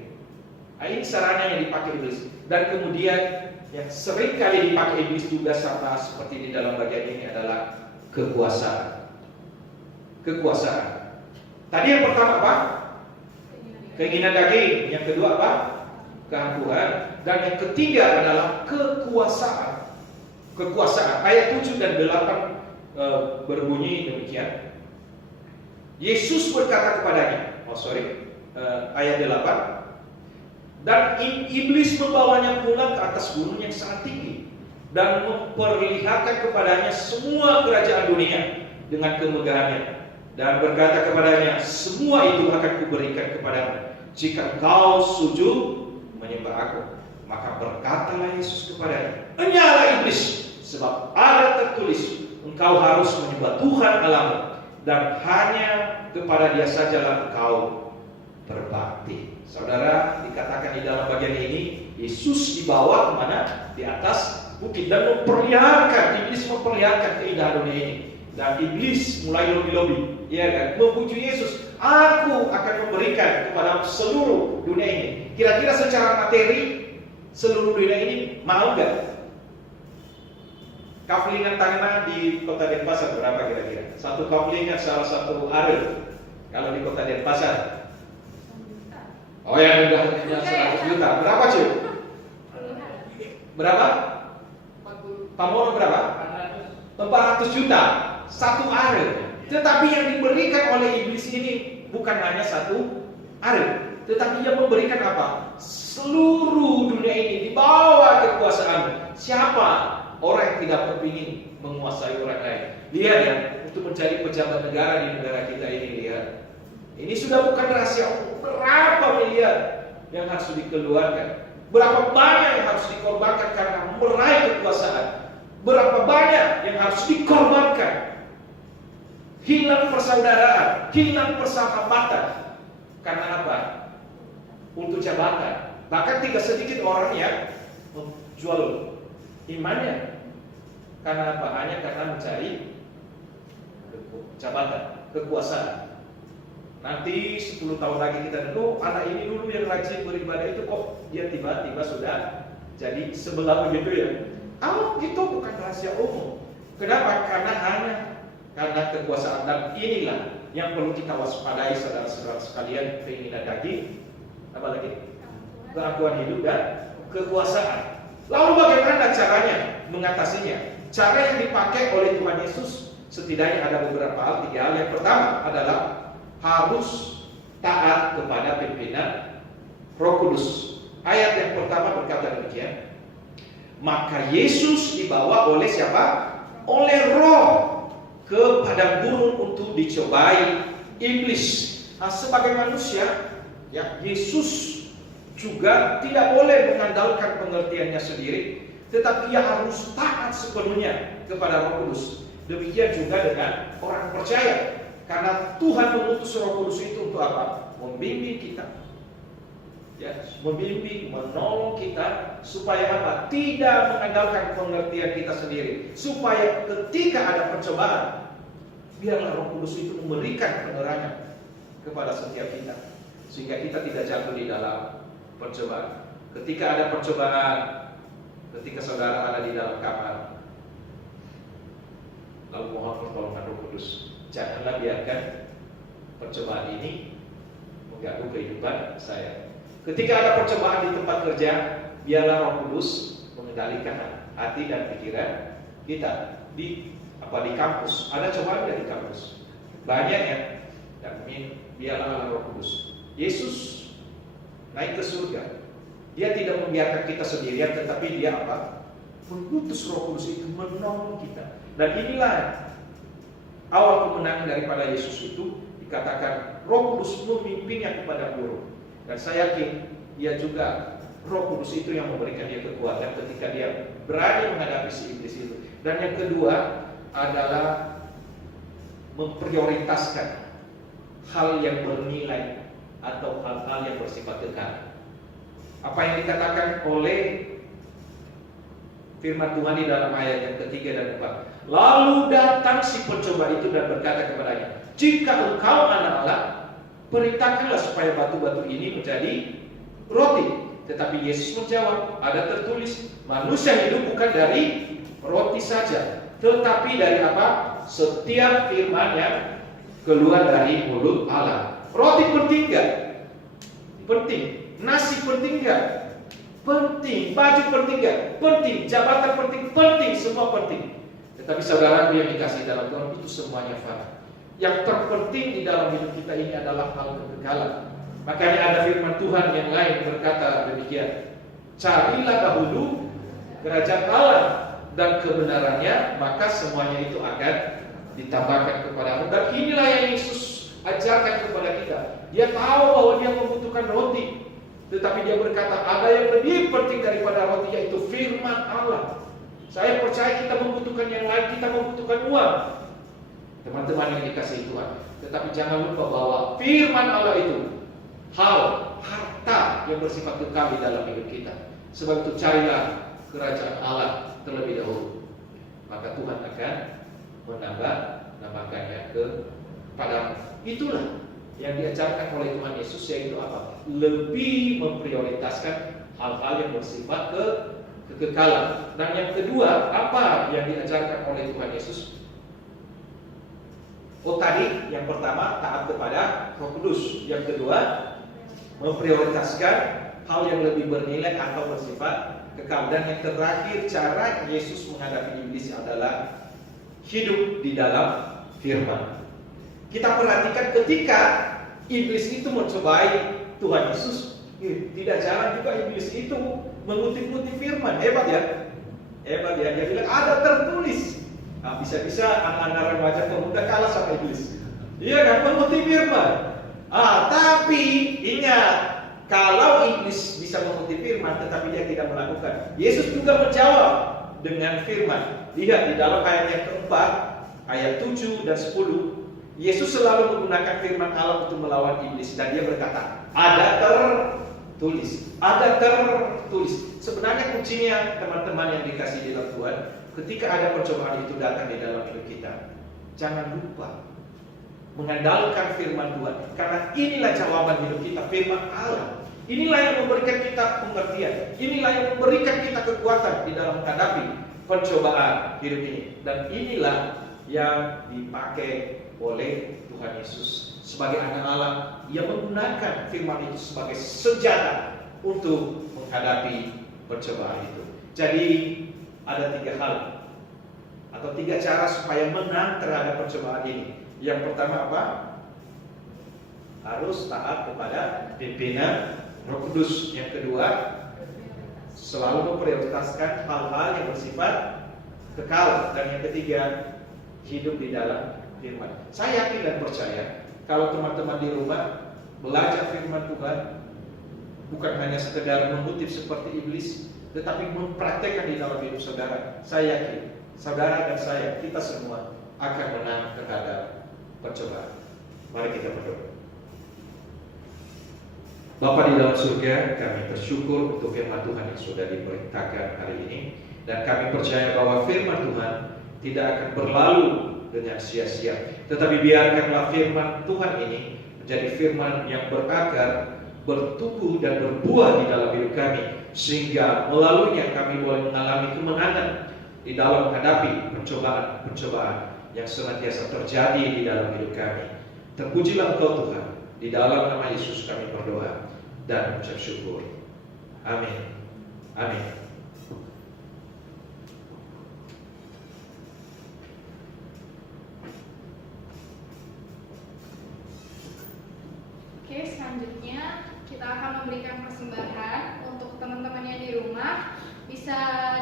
Nah, ini sarana yang dipakai iblis. Dan kemudian yang sering kali dipakai iblis juga sama seperti di dalam bagian ini adalah kekuasaan. Kekuasaan. Tadi yang pertama apa? Keinginan daging. Yang kedua apa? Keangkuhan. Dan yang ketiga adalah kekuasaan. Kekuasaan. Ayat 7 dan 8 berbunyi demikian. Yesus berkata kepadanya, ayat 8. Dan iblis membawanya pulang ke atas gunung yang sangat tinggi dan memperlihatkan kepadanya semua kerajaan dunia dengan kemegahannya, dan berkata kepadanya, "Semua itu akan kuberikan kepadamu jika engkau sujud menyembah aku." Maka berkatalah Yesus kepadanya, "Enyalah iblis, sebab ada tertulis, engkau harus menyembah Tuhan Allahmu, dan hanya kepada Dia sajalah engkau berbakti." Saudara, dikatakan di dalam bagian ini, Yesus dibawa kemana? Di atas bukit dan iblis memperlihatkan keindahan dunia ini. Dan iblis mulai lobi-lobi, ya kan, memuji Yesus. Aku akan memberikan kepada seluruh dunia ini. Kira-kira secara materi seluruh dunia ini mau nggak? Kaflingan tanah di kota Denpasar berapa kira-kira? Satu kaflingan salah satu are kalau di kota Denpasar. Oh yang udah 100 juta. Berapa cuy? Berapa? Pamor berapa? 400 juta. Satu are. Tetapi yang diberikan oleh iblis ini bukan hanya satu are, tetapi yang memberikan apa? Seluruh dunia ini dibawa kekuasaan. Siapa orang yang tidak berpingin menguasai orang lain? Lihat ya, untuk menjadi pejabat negara di negara kita ini, lihat. Ini sudah bukan rahasia umum. Berapa miliar yang harus dikeluarkan? Berapa banyak yang harus dikorbankan karena meraih kekuasaan? Berapa banyak yang harus dikorbankan? Hilang persaudaraan, hilang persahabatan. Karena apa? Untuk jabatan. Bahkan tidak sedikit orang yang menjual imannya. Karena apa? Hanya karena mencari jabatan, kekuasaan. Nanti 10 tahun lagi kita tahu anak ini dulu yang rajin beribadah itu kok dia tiba-tiba sudah jadi sebelah begitu ya. Itu bukan rahasia umum. Kenapa? Karena kekuasaan. Dan inilah yang perlu kita waspadai saudara-saudara sekalian, keinginan daging, apa lagi? Keangkuhan hidup dan kekuasaan. Lalu bagaimana caranya mengatasinya? Cara yang dipakai oleh Tuhan Yesus setidaknya ada beberapa hal, 3 hal. Yang pertama adalah harus taat kepada pimpinan Roh Kudus. Ayat yang pertama berkata demikian. Maka Yesus dibawa oleh siapa? Oleh Roh ke padang gurun untuk dicobai iblis. Sebagai manusia, ya, Yesus juga tidak boleh mengandalkan pengertiannya sendiri, tetapi ia harus taat sepenuhnya kepada Roh Kudus. Demikian juga dengan orang percaya. Karena Tuhan mengutus Roh Kudus itu untuk apa? Membimbing kita, ya, membimbing, menolong kita supaya apa? Tidak mengandalkan pengertian kita sendiri. Supaya ketika ada pencobaan, biarlah Roh Kudus itu memberikan penerangan kepada setiap kita, sehingga kita tidak jatuh di dalam percobaan. Ketika ada percobaan, ketika saudara ada di dalam kamar, lalu mohon pertolongan Roh Kudus. Janganlah biarkan percobaan ini mengganggu kehidupan saya. Ketika ada percobaan di tempat kerja, biarlah Roh Kudus mengendalikan hati dan pikiran kita. Di kampus, ada cobaan dari kampus, banyak ya. Dan biarlah Roh Kudus. Yesus naik ke surga. Dia tidak membiarkan kita sendirian, tetapi dia apa? Mengutus Roh Kudus itu menolong kita. Dan inilah awal kemenangan daripada Yesus itu, dikatakan Roh Kudus memimpinnya kepada guru. Dan saya yakin dia juga, Roh Kudus itu yang memberikan dia kekuatan ketika dia berani menghadapi si iblis itu. Dan yang kedua adalah memprioritaskan hal yang bernilai atau hal-hal yang bersifat kekal. Apa yang dikatakan oleh firman Tuhan di dalam ayat yang ketiga dan keempat. Lalu datang si pencoba itu dan berkata kepadanya, jika engkau anak Allah, perintahkanlah supaya batu-batu ini menjadi roti. Tetapi Yesus menjawab, ada tertulis, manusia hidup bukan dari roti saja, tetapi dari apa? Setiap firman yang keluar dari mulut Allah. Roti penting gak? Penting. Nasi penting gak? Penting. Baju penting gak? Penting. Jabatan penting? Penting. Semua penting. Tetapi saudara yang dikasih dalam Tuhan, itu semuanya fana. Yang terpenting di dalam hidup kita ini adalah hal kekekalan. Makanya ada firman Tuhan yang lain berkata demikian, carilah dahulu kerajaan Allah dan kebenarannya, maka semuanya itu akan ditambahkan kepadamu. Dan inilah yang Yesus ajarkan kepada kita. Dia tahu bahwa dia membutuhkan roti, tetapi dia berkata ada yang lebih penting daripada roti, yaitu firman Allah. Saya percaya kita membutuhkan yang lain, kita membutuhkan uang, teman-teman yang dikasihi Tuhan. Tetapi jangan lupa bahwa firman Allah itu hal harta tetap, yang bersifat kekal di dalam hidup kita. Sebab itu carilah kerajaan Allah terlebih dahulu, maka Tuhan akan menambahkannya kepadamu. Itulah yang diajarkan oleh Tuhan Yesus, yaitu apa? Lebih memprioritaskan hal-hal yang bersifat kekekalan. Dan yang kedua, apa yang diajarkan oleh Tuhan Yesus? Tadi yang pertama taat kepada Roh Kudus, yang kedua memprioritaskan hal yang lebih bernilai atau bersifat kekal, dan yang terakhir cara Yesus menghadapi iblis adalah hidup di dalam firman. Kita perhatikan ketika iblis itu mencobai Tuhan Yesus, tidak jarang juga iblis itu mengutip-ngutip firman. Hebat ya. Dia bilang ada tertulis. Bisa-bisa anak-anak remaja pemuda kalah sama iblis. Iya kan, mengutip firman. Tapi ingat, kalau iblis bisa mengutip firman tetapi dia tidak melakukan, Yesus juga menjawab dengan firman. Lihat di dalam ayat yang keempat, ayat 7 dan 10, Yesus selalu menggunakan firman Allah untuk melawan iblis, dan dia berkata, ada tertulis. Sebenarnya kuncinya, teman-teman yang dikasihi dalam Tuhan, ketika ada pencobaan itu datang di dalam hidup kita, jangan lupa mengandalkan firman Tuhan, karena inilah jawaban hidup kita, firman Allah. Inilah yang memberikan kita pengertian, inilah yang memberikan kita kekuatan di dalam menghadapi pencobaan hidup ini. Dan inilah yang dipakai oleh Tuhan Yesus sebagai anak Allah, yang menggunakan firman itu sebagai senjata untuk menghadapi pencobaan itu. Jadi ada 3 hal atau 3 cara supaya menang terhadap pencobaan ini. Yang pertama apa? Harus taat kepada pimpinan Roh Kudus. Yang kedua, selalu memprioritaskan hal-hal yang bersifat kekal. Dan yang ketiga, hidup di dalam firman. Saya yakin dan percaya kalau teman-teman di rumah belajar firman Tuhan, bukan hanya sekedar mengutip seperti iblis, tetapi mempraktekkan di dalam hidup saudara, saya yakin saudara dan saya, kita semua akan menang terhadap pencobaan. Mari kita berdoa. Bapa di dalam surga, kami bersyukur untuk firman Tuhan yang sudah diberitakan hari ini, dan kami percaya bahwa firman Tuhan tidak akan berlalu dengan sia-sia, tetapi biarkanlah firman Tuhan ini menjadi firman yang berakar, bertumbuh dan berbuah di dalam hidup kami, sehingga melaluinya kami boleh mengalami kemenangan di dalam menghadapi pencobaan-pencobaan yang senantiasa terjadi di dalam hidup kami. Terpujilah Engkau Tuhan. Di dalam nama Yesus kami berdoa dan mengucap syukur. Amin. Amin. Oke, selanjutnya kita akan memberikan persembahan untuk teman-teman yang di rumah. Bisa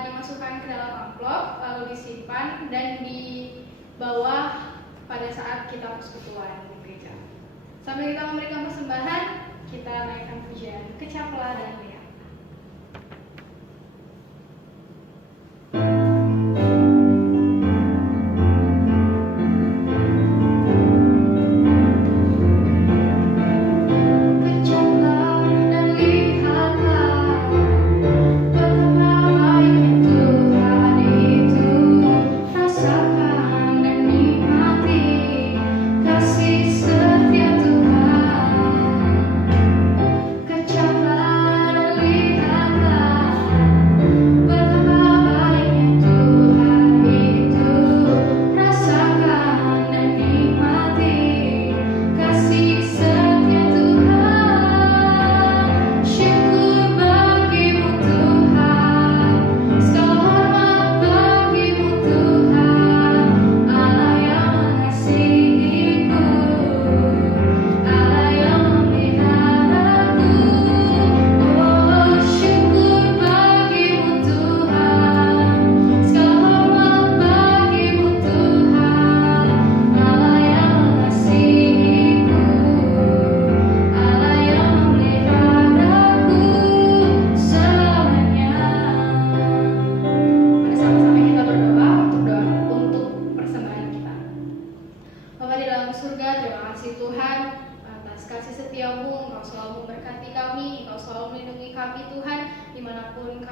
dimasukkan ke dalam amplop, lalu disimpan dan dibawa pada saat kita persekutuan di gereja. Sambil kita memberikan persembahan, kita naikkan pujian Kecaplah dan Lia. Kecaplah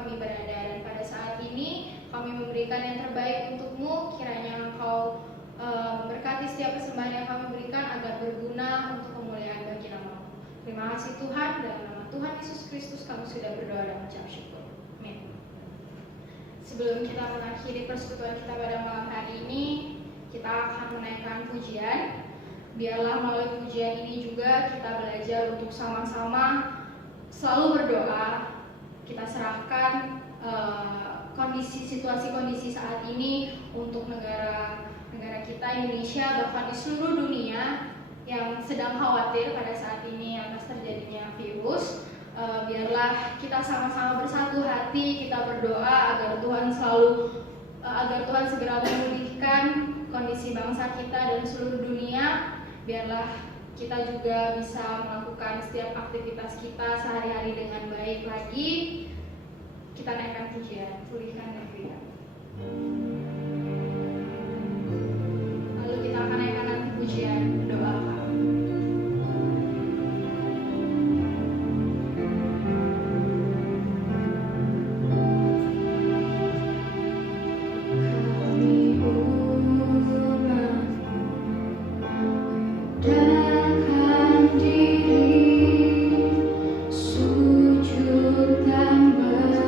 kami berada. Dan pada saat ini kami memberikan yang terbaik untukmu, kiranya Engkau berkati setiap persembahan yang kami berikan agar berguna untuk kemuliaan bagi nama-Mu. Terima kasih Tuhan, dalam nama Tuhan Yesus Kristus kami sudah berdoa dan mengucap syukur. Amin. Sebelum kita mengakhiri persekutuan kita pada malam hari ini, kita akan menaikkan pujian. Biarlah melalui pujian ini juga kita belajar untuk sama-sama selalu berdoa. Kita serahkan situasi kondisi saat ini untuk negara kita Indonesia, bahkan di seluruh dunia yang sedang khawatir pada saat ini atas terjadinya virus. Biarlah kita sama-sama bersatu hati, kita berdoa agar Tuhan segera memulihkan kondisi bangsa kita dan seluruh dunia. Biarlah kita juga bisa melakukan setiap aktivitas kita sehari-hari dengan baik lagi. Kita naikkan pujian, pulihkan negeri kami. Lalu kita akan naikkan nanti pujian doa kami. Sujud dan berdoa.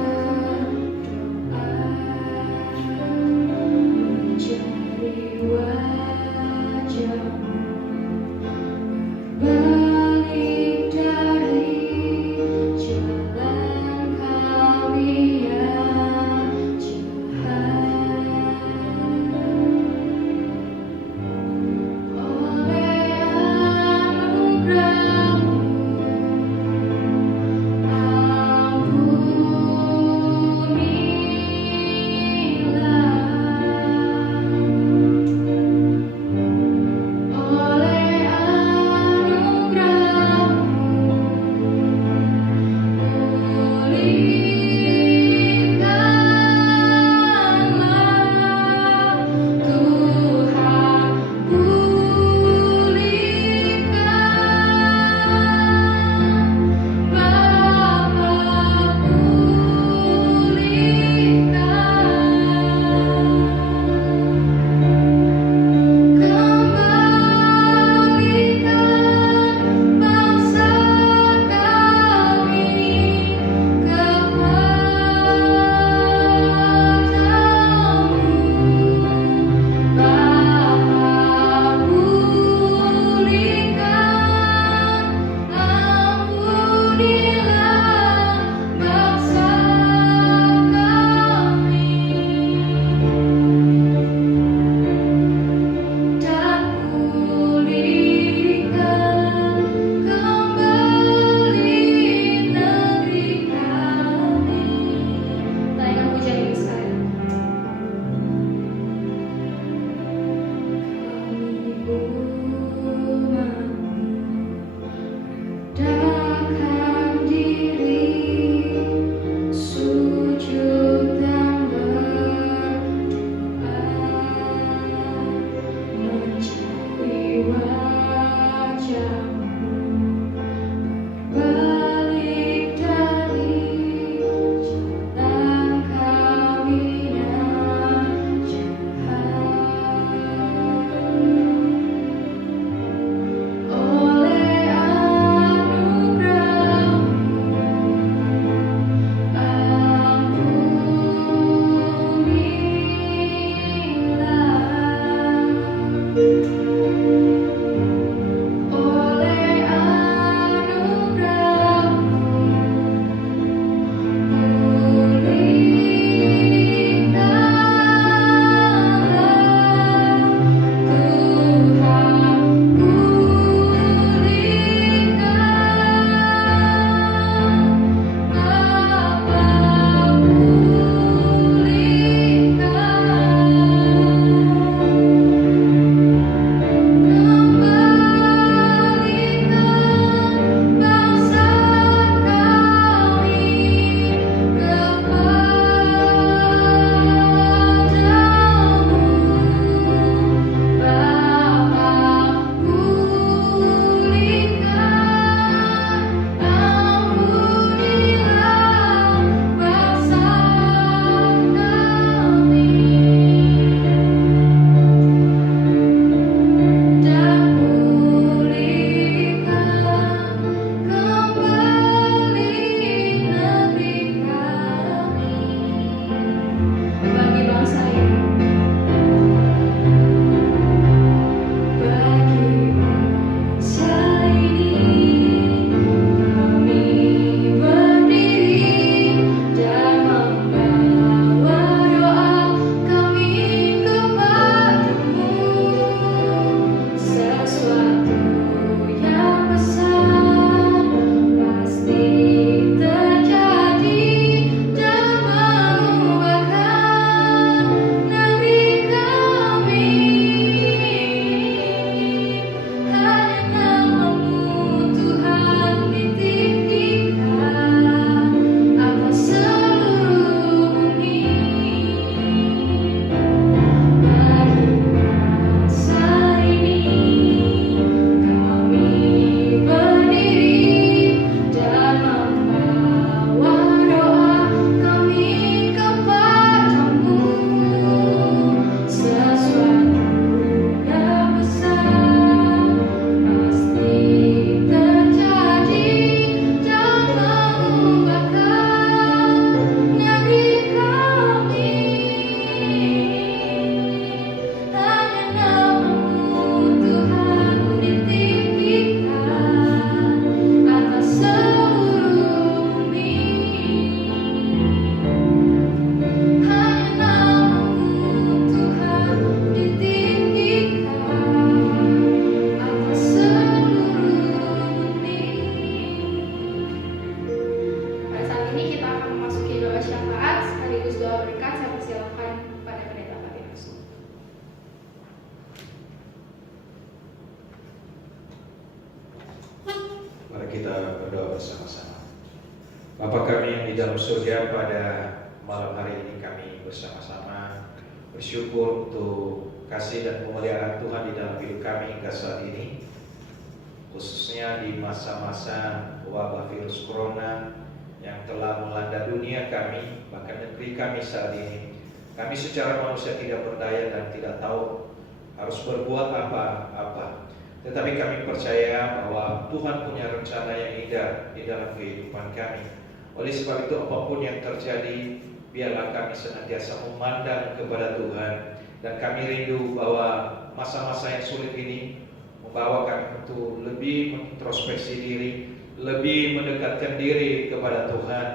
kita berdoa bersama-sama. Bapa kami yang di dalam surga, pada malam hari ini kami bersama-sama bersyukur untuk kasih dan pemeliharaan Tuhan di dalam hidup kami hingga saat ini, khususnya di masa-masa wabah virus corona yang telah melanda dunia kami, bahkan negeri kami saat ini. Kami secara manusia tidak berdaya dan tidak tahu harus berbuat apa-apa. Tetapi kami percaya bahwa Tuhan punya rencana yang indah di dalam kehidupan kami. Oleh sebab itu, apapun yang terjadi, biarlah kami senantiasa memandang kepada Tuhan. Dan kami rindu bahwa masa-masa yang sulit ini membawa kami untuk lebih mengintrospeksi diri, lebih mendekatkan diri kepada Tuhan.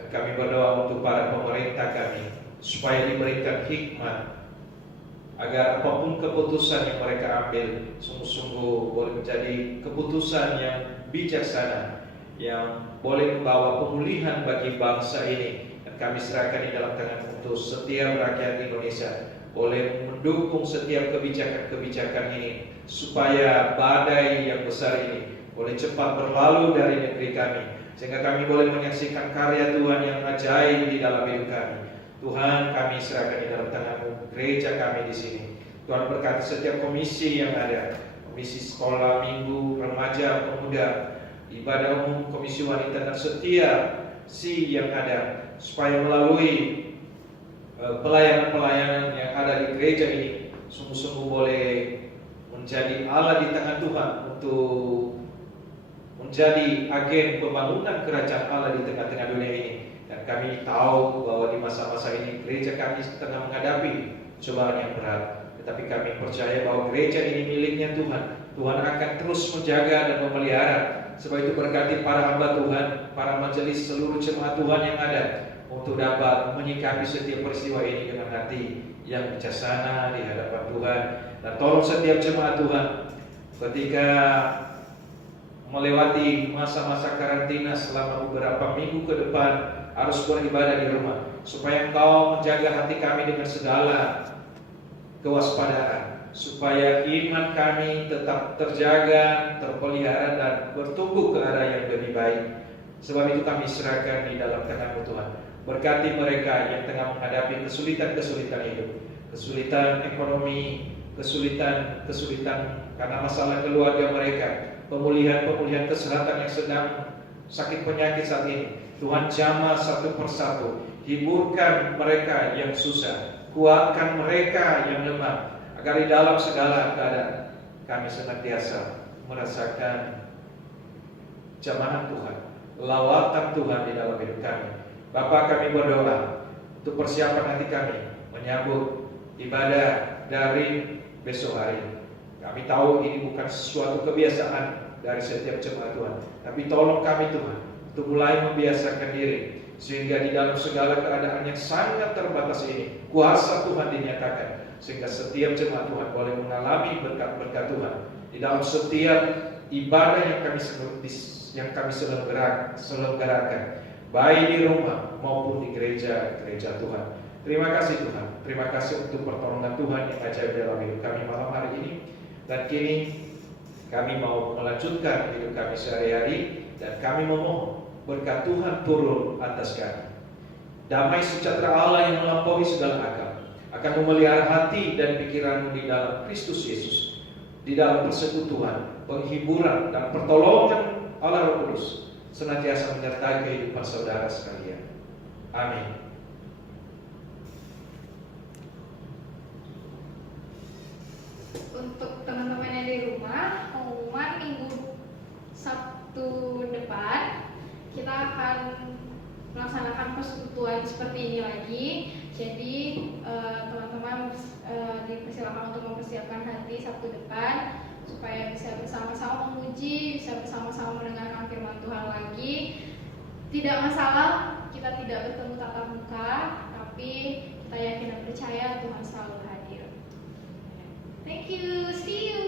Dan kami berdoa untuk para pemerintah kami, supaya diberikan hikmat, agar apapun keputusan yang mereka ambil sungguh-sungguh boleh menjadi keputusan yang bijaksana, yang boleh membawa pemulihan bagi bangsa ini. Dan kami serahkan di dalam tangan untuk setiap rakyat Indonesia, boleh mendukung setiap kebijakan-kebijakan ini, supaya badai yang besar ini boleh cepat berlalu dari negeri kami, sehingga kami boleh menyaksikan karya Tuhan yang ajaib di dalam hidup kami. Tuhan, kami serahkan di dalam tangan-Mu gereja kami di sini. Tuhan, berkati setiap komisi yang ada, komisi sekolah minggu, remaja, pemuda, ibadah umum, komisi wanita, dan setiap yang ada, supaya melalui pelayanan-pelayanan yang ada di gereja ini sungguh-sungguh boleh menjadi Allah di tangan Tuhan, untuk menjadi agen pembangunan kerajaan Allah di tengah-tengah dunia ini. Dan kami tahu bahwa di masa-masa ini gereja kami tengah menghadapi cobaan yang berat, tetapi kami percaya bahwa gereja ini miliknya Tuhan. Tuhan akan terus menjaga dan memelihara. Sebab itu berkati para hamba Tuhan, para majelis, seluruh jemaat Tuhan yang ada, untuk dapat menyikapi setiap peristiwa ini dengan hati yang bijaksana di hadapan Tuhan. Dan tolong setiap jemaat Tuhan ketika melewati masa-masa karantina selama beberapa minggu ke depan, harus beribadah di rumah, supaya Engkau menjaga hati kami dengan segala kewaspadaan, supaya iman kami tetap terjaga, terpelihara, dan bertumbuh ke arah yang lebih baik. Sebab itu kami serahkan di dalam tangan-Mu Tuhan. Berkati mereka yang tengah menghadapi kesulitan-kesulitan hidup, kesulitan ekonomi, kesulitan karena masalah keluarga mereka, pemulihan kesehatan yang sedang sakit penyakit saat ini. Tuhan, jamah satu persatu, hiburkan mereka yang susah, kuatkan mereka yang lemah, agar di dalam segala keadaan kami senantiasa merasakan jamahan Tuhan, lawatan Tuhan di dalam hidup kami. Bapa, kami berdoa untuk persiapan hati kami menyambut ibadah daring besok hari. Kami tahu ini bukan sesuatu kebiasaan dari setiap jemaat Tuhan, tapi tolong kami Tuhan untuk mulai membiasakan diri, sehingga di dalam segala keadaan yang sangat terbatas ini, kuasa Tuhan dinyatakan, sehingga setiap jemaat Tuhan boleh mengalami berkat-berkat Tuhan di dalam setiap ibadah yang kami selenggarakan, baik di rumah maupun di gereja Tuhan. Terima kasih Tuhan, terima kasih untuk pertolongan Tuhan yang ajaib dalam hidup kami malam hari ini. Dan kini kami mau melanjutkan hidup kami sehari-hari, dan kami memohon berkat Tuhan turun atas kami. Damai sejahtera Allah yang melampaui segala akal akan memelihara hati dan pikiranmu di dalam Kristus Yesus, di dalam persekutuan, penghiburan, dan pertolongan Allah Roh Kudus senantiasa menyertai kehidupan saudara sekalian. Amin. Untuk teman-teman yang di rumah, pengumuman minggu Sabtu depan kita akan melaksanakan persekutuan seperti ini lagi. Jadi teman-teman dipersilakan untuk mempersiapkan hati Sabtu depan, supaya bisa bersama-sama memuji, bisa bersama-sama mendengarkan firman Tuhan lagi. Tidak masalah kita tidak bertemu tatap muka, tapi kita yakin dan percaya Tuhan selalu hadir. Thank you, see you.